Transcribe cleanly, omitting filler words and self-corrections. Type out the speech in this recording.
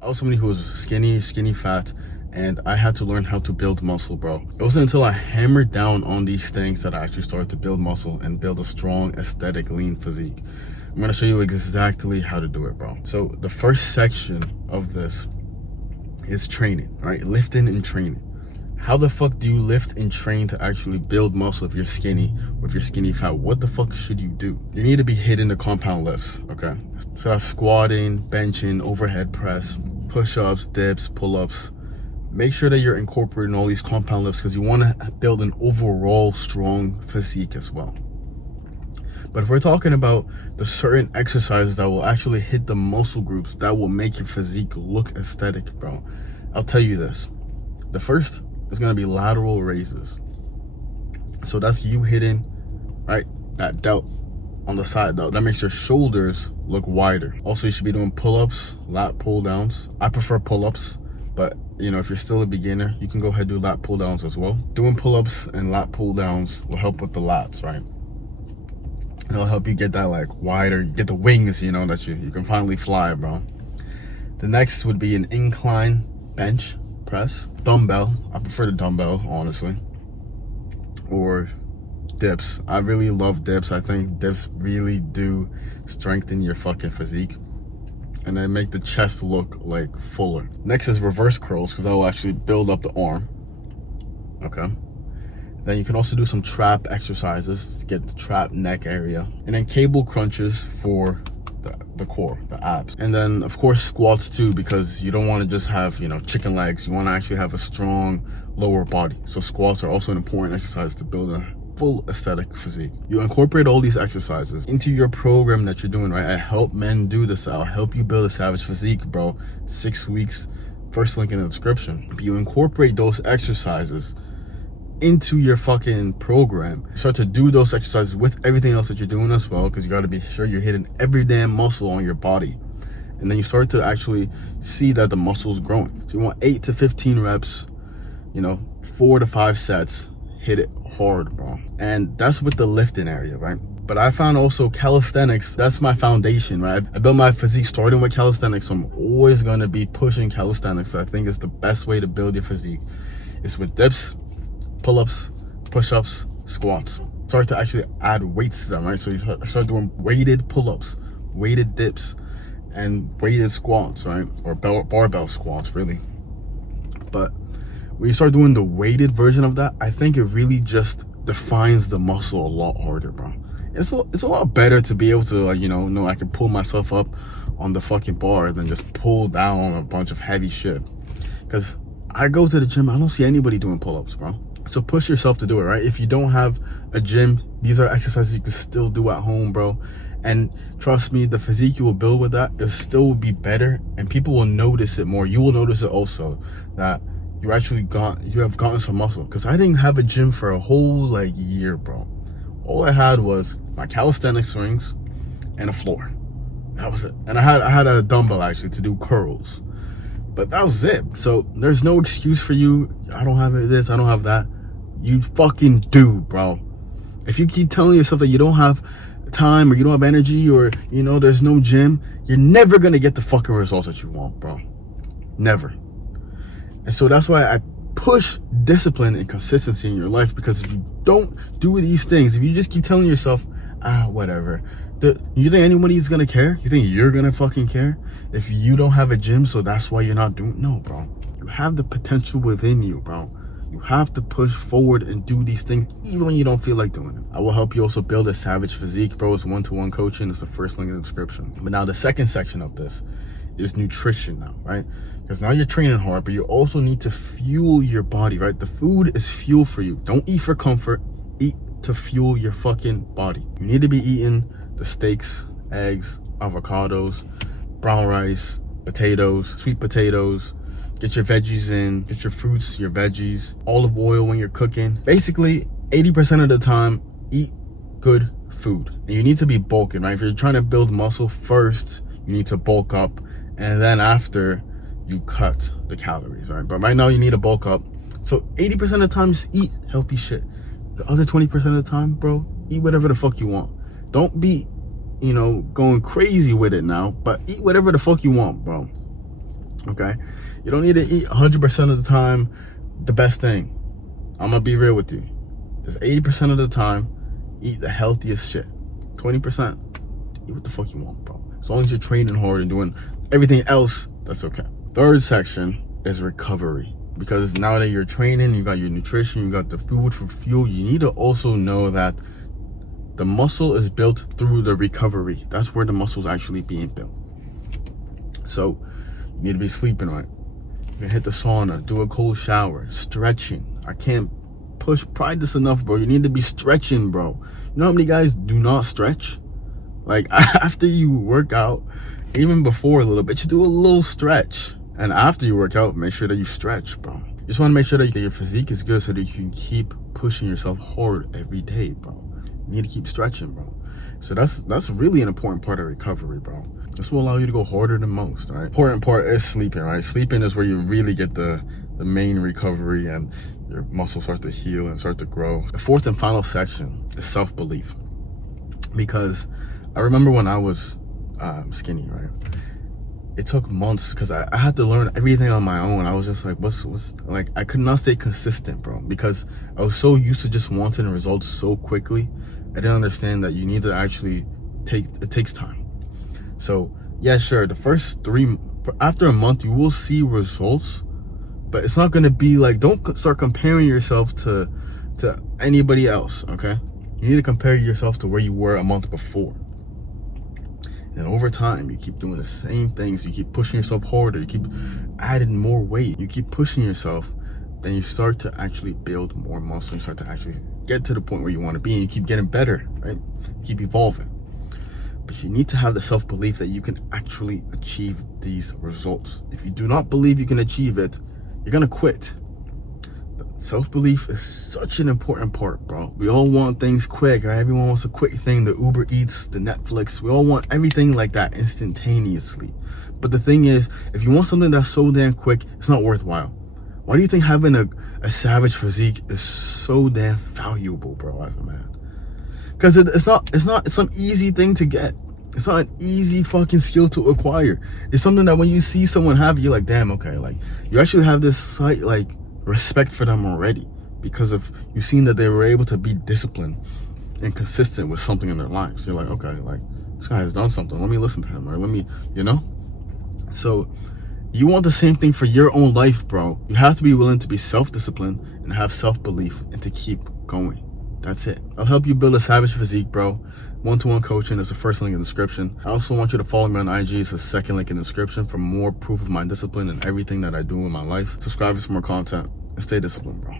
I was somebody who was skinny fat, and I had to learn how to build muscle, bro. It wasn't until I hammered down on these things that I actually started to build muscle and build a strong, aesthetic, lean physique. I'm gonna show you exactly how to do it, bro. So the first section of this is training, right? Lifting and training. How the fuck do you lift and train to actually build muscle if you're skinny, if you're skinny fat? What the fuck should you do? You need to be hitting the compound lifts, okay? So that's squatting, benching, overhead press, push-ups, dips, pull-ups. Make sure that you're incorporating all these compound lifts because you want to build an overall strong physique as well. But if we're talking about the certain exercises that will actually hit the muscle groups that will make your physique look aesthetic, bro, I'll tell you this. The first is going to be lateral raises. So that's you hitting, right, that delt on the side. That makes your shoulders look wider. Also, you should be doing pull-ups, lat pull-downs. I prefer pull-ups, but you know, if you're still a beginner, you can go ahead and do lat pull-downs as well. Doing pull-ups and lat pull-downs will help with the lats, right? It'll help you get that like wider, get the wings, you know, that you can finally fly, bro. The next would be an incline bench press, dumbbell. I prefer the dumbbell, honestly, or dips. I really love dips. I think dips really do strengthen your fucking physique and then make the chest look like fuller. Next is reverse curls, because that will actually build up the arm. Okay. Then you can also do some trap exercises to get the trap neck area, and then cable crunches for the core, the abs. And then of course squats too, because you don't want to just have, you know, chicken legs. You want to actually have a strong lower body. So squats are also an important exercise to build a full aesthetic physique. You incorporate all these exercises into your program that you're doing, right? I help men do this. I'll help you build a savage physique, bro. 6 weeks, first link in the description. But you incorporate those exercises into your fucking program. Start to do those exercises with everything else that you're doing as well, because you got to be sure you're hitting every damn muscle on your body. And then you start to actually see that the muscle is growing. So you want 8 to 15 reps, you know, 4 to 5 sets. Hit it hard, bro. And that's with the lifting area, right? But I found also calisthenics, that's my foundation, right? I built my physique starting with calisthenics, so I'm always going to be pushing calisthenics. I think it's the best way to build your physique. It's with dips, pull-ups, push-ups, squats. Start to actually add weights to them, right? So you start doing weighted pull-ups, weighted dips, and weighted squats, right? Or barbell squats, really. But when you start doing the weighted version of that, I think it really just defines the muscle a lot harder, bro. It's a lot better to be able to, like, you know, I can pull myself up on the fucking bar than just pull down a bunch of heavy shit. Because I go to the gym, I don't see anybody doing pull-ups, bro. So push yourself to do it, right? If you don't have a gym, these are exercises you can still do at home, bro. And trust me, the physique you will build with that, it still will be better, and people will notice it more. You will notice it also, that you have gotten some muscle. Because I didn't have a gym for a whole like year, bro. All I had was my calisthenics rings and a floor. That was it. And I had a dumbbell actually to do curls, but that was it. So there's no excuse for you. I don't have this, I don't have that. You fucking do, bro. If you keep telling yourself that you don't have time, or you don't have energy, or, you know, there's no gym, you're never gonna get the fucking results that you want, bro. Never. And so that's why I push discipline and consistency in your life, because if you don't do these things, if you just keep telling yourself, whatever, you think anybody's gonna care? You think you're gonna fucking care if you don't have a gym? So that's why you're not doing. No, bro. You have the potential within you, bro. You have to push forward and do these things even when you don't feel like doing it. I will help you also build a savage physique, bro. It's one-to-one coaching. It's the first link in the description. But now the second section of this is nutrition now, right? Because now you're training hard, but you also need to fuel your body, right? The food is fuel for you. Don't eat for comfort. Eat to fuel your fucking body. You need to be eating the steaks, eggs, avocados, brown rice, potatoes, sweet potatoes. Get your veggies in, get your fruits, your veggies, olive oil when you're cooking. Basically, 80% of the time, eat good food. And you need to be bulking, right? If you're trying to build muscle first, you need to bulk up. And then after, you cut the calories, right? But right now, you need to bulk up. So 80% of the time, just eat healthy shit. The other 20% of the time, bro, eat whatever the fuck you want. Don't be, you know, going crazy with it now, but eat whatever the fuck you want, bro. okay? You don't need to eat 100% of the time the best thing. I'm gonna be real with you. Just 80% of the time, eat the healthiest shit. 20%, eat what the fuck you want, bro. As long as you're training hard and doing everything else, that's okay. Third section is recovery. Because now that you're training, you got your nutrition, you got the food for fuel, you need to also know that the muscle is built through the recovery. That's where the muscle is actually being built. So you need to be sleeping right. You can hit the sauna, do a cold shower, stretching. I can't pride this enough, bro. You need to be stretching, bro. You know how many guys do not stretch? Like, after you work out, even before a little bit, you do a little stretch. And after you work out, make sure that you stretch, bro. You just want to make sure that your physique is good so that you can keep pushing yourself hard every day, bro. You need to keep stretching, bro. So that's really an important part of recovery, bro. This will allow you to go harder than most, all right? Important part is sleeping, right? Sleeping is where you really get the main recovery and your muscles start to heal and start to grow. The fourth and final section is self-belief. Because I remember when I was skinny, right? It took months because I had to learn everything on my own. I was just like, what's like, I could not stay consistent, bro, because I was so used to just wanting results so quickly. I didn't understand that you need to actually it takes time. So yeah, sure, after a month, you will see results, but it's not going to be like, don't start comparing yourself to anybody else, okay? You need to compare yourself to where you were a month before. And over time, you keep doing the same things. You keep pushing yourself harder. You keep adding more weight. You keep pushing yourself. Then you start to actually build more muscle. You start to actually get to the point where you want to be. And you keep getting better, right? You keep evolving. But you need to have the self-belief that you can actually achieve these results. If you do not believe you can achieve it, you're going to quit. Self-belief is such an important part, bro. We all want things quick, right? Everyone wants a quick thing, the Uber Eats, the Netflix. We all want everything like that instantaneously. But the thing is, if you want something that's so damn quick, it's not worthwhile. Why do you think having a savage physique is so damn valuable, bro, as a man? Because it's some easy thing to get. It's not an easy fucking skill to acquire. It's something that when you see someone have it, you're like, damn, okay, like, you actually have this slight, like, respect for them already, because of you've seen that they were able to be disciplined and consistent with something in their lives. You're like, okay, like, this guy has done something, let me listen to him, or let me, you know. So you want the same thing for your own life, bro. You have to be willing to be self-disciplined and have self-belief and to keep going. That's it. I'll help you build a savage physique, bro. One-to-one coaching is the first link in the description. I also want you to follow me on IG. It's the second link in the description for more proof of my discipline and everything that I do in my life. Subscribe for some more content and stay disciplined, bro.